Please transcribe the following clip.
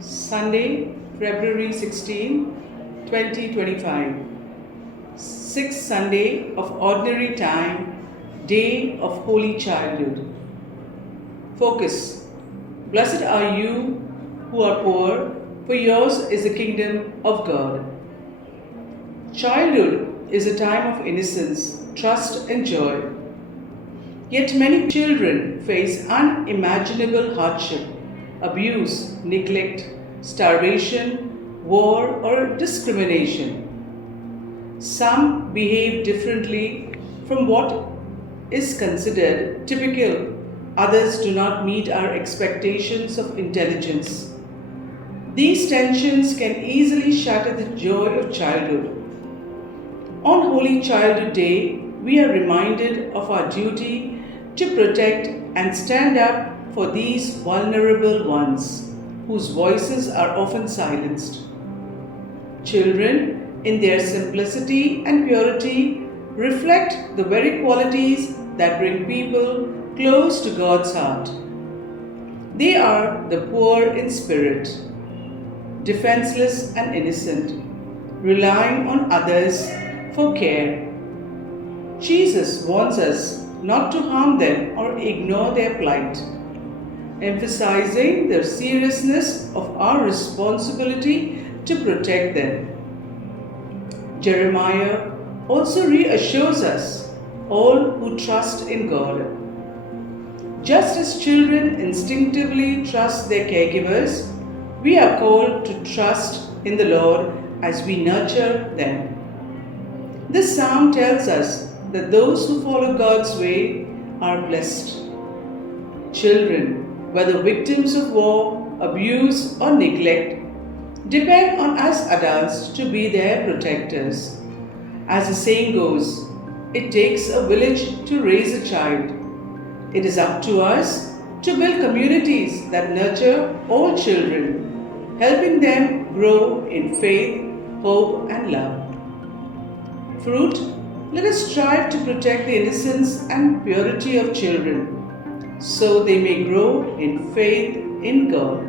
Sunday, February 16, 2025. Sixth Sunday of Ordinary Time, Day of Holy Childhood. Focus. Blessed are you who are poor, for yours is the kingdom of God. Childhood is a time of innocence, trust and joy. Yet many children face unimaginable hardship, abuse, neglect, starvation, war or discrimination. Some behave differently from what is considered typical. Others do not meet our expectations of intelligence. These tensions can easily shatter the joy of childhood. On Holy Childhood Day, we are reminded of our duty to protect and stand up for these vulnerable ones, whose voices are often silenced. Children, in their simplicity and purity, reflect the very qualities that bring people close to God's heart. They are the poor in spirit, defenseless and innocent, relying on others for care. Jesus warns us not to harm them or ignore their plight, emphasizing the seriousness of our responsibility to protect them. Jeremiah also reassures us, all who trust in God. Just as children instinctively trust their caregivers, we are called to trust in the Lord as we nurture them. This psalm tells us that those who follow God's way are blessed. Children, whether victims of war, abuse, or neglect, depend on us adults to be their protectors. As the saying goes, it takes a village to raise a child. It is up to us to build communities that nurture all children, helping them grow in faith, hope, and love. Fruit, let us strive to protect the innocence and purity of children, so they may grow in faith in God.